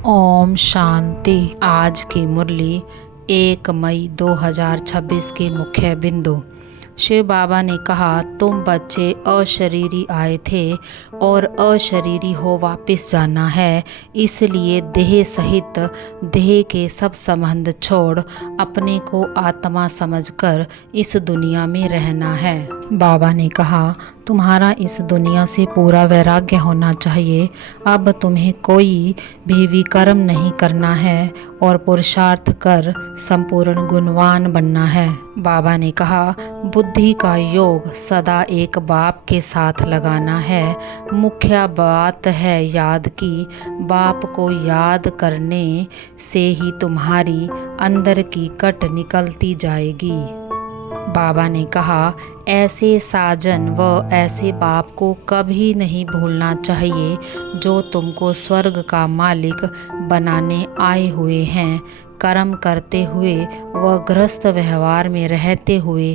ओम शांति। आज की मुरली 1 मई 2026 की मुख्य बिंदु। शिव बाबा ने कहा, तुम बच्चे अशरीरी आए थे और अशरीरी हो वापस जाना है, इसलिए देह सहित देह के सब संबंध छोड़ अपने को आत्मा समझकर इस दुनिया में रहना है। बाबा ने कहा, तुम्हारा इस दुनिया से पूरा वैराग्य होना चाहिए। अब तुम्हें कोई भी विकर्म नहीं करना है और पुरुषार्थ कर संपूर्ण गुणवान बनना है। बाबा ने कहा, बुद्धि का योग सदा एक बाप के साथ लगाना है। मुख्य बात है याद की। बाप को याद करने से ही तुम्हारी अंदर की कट निकलती जाएगी। बाबा ने कहा, ऐसे साजन व ऐसे बाप को कभी नहीं भूलना चाहिए जो तुमको स्वर्ग का मालिक बनाने आए हुए हैं। कर्म करते हुए व गृहस्थ व्यवहार में रहते हुए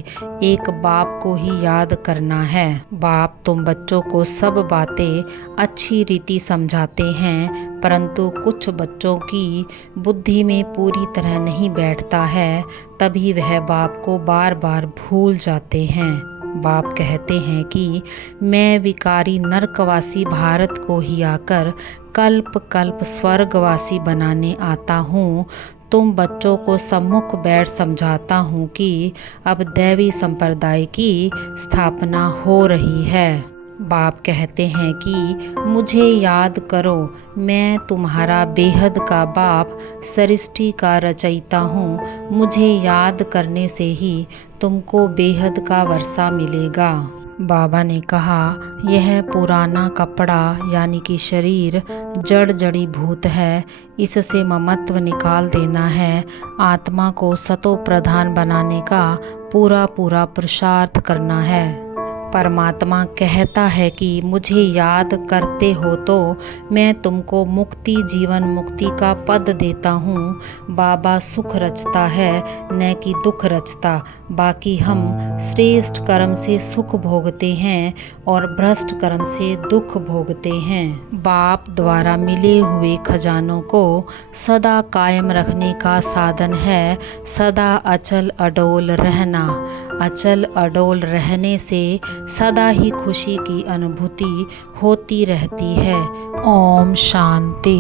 एक बाप को ही याद करना है। बाप तुम बच्चों को सब बातें अच्छी रीति समझाते हैं, परंतु कुछ बच्चों की बुद्धि में पूरी तरह नहीं बैठता है, तभी वह बाप को बार बार भूल जाते हैं। बाप कहते हैं कि मैं विकारी नरकवासी भारत को ही आकर कल्प कल्प स्वर्गवासी बनाने आता हूँ। तुम बच्चों को सम्मुख बैठ समझाता हूँ कि अब दैवी संप्रदाय की स्थापना हो रही है। बाप कहते हैं कि मुझे याद करो, मैं तुम्हारा बेहद का बाप सृष्टि का रचयिता हूँ। मुझे याद करने से ही तुमको बेहद का वर्षा मिलेगा। बाबा ने कहा, यह पुराना कपड़ा यानी कि शरीर जड़ जड़ी भूत है, इससे ममत्व निकाल देना है। आत्मा को सतो प्रधान बनाने का पूरा पुरुषार्थ करना है। परमात्मा कहता है कि मुझे याद करते हो तो मैं तुमको मुक्ति जीवन मुक्ति का पद देता हूँ। बाबा सुख रचता है न कि दुख रचता। बाकी हम श्रेष्ठ कर्म से सुख भोगते हैं और भ्रष्ट कर्म से दुख भोगते हैं। बाप द्वारा मिले हुए खजानों को सदा कायम रखने का साधन है सदा अचल अडोल रहना। अचल अडोल रहने से सदा ही खुशी की अनुभूति होती रहती है। ओम शांति।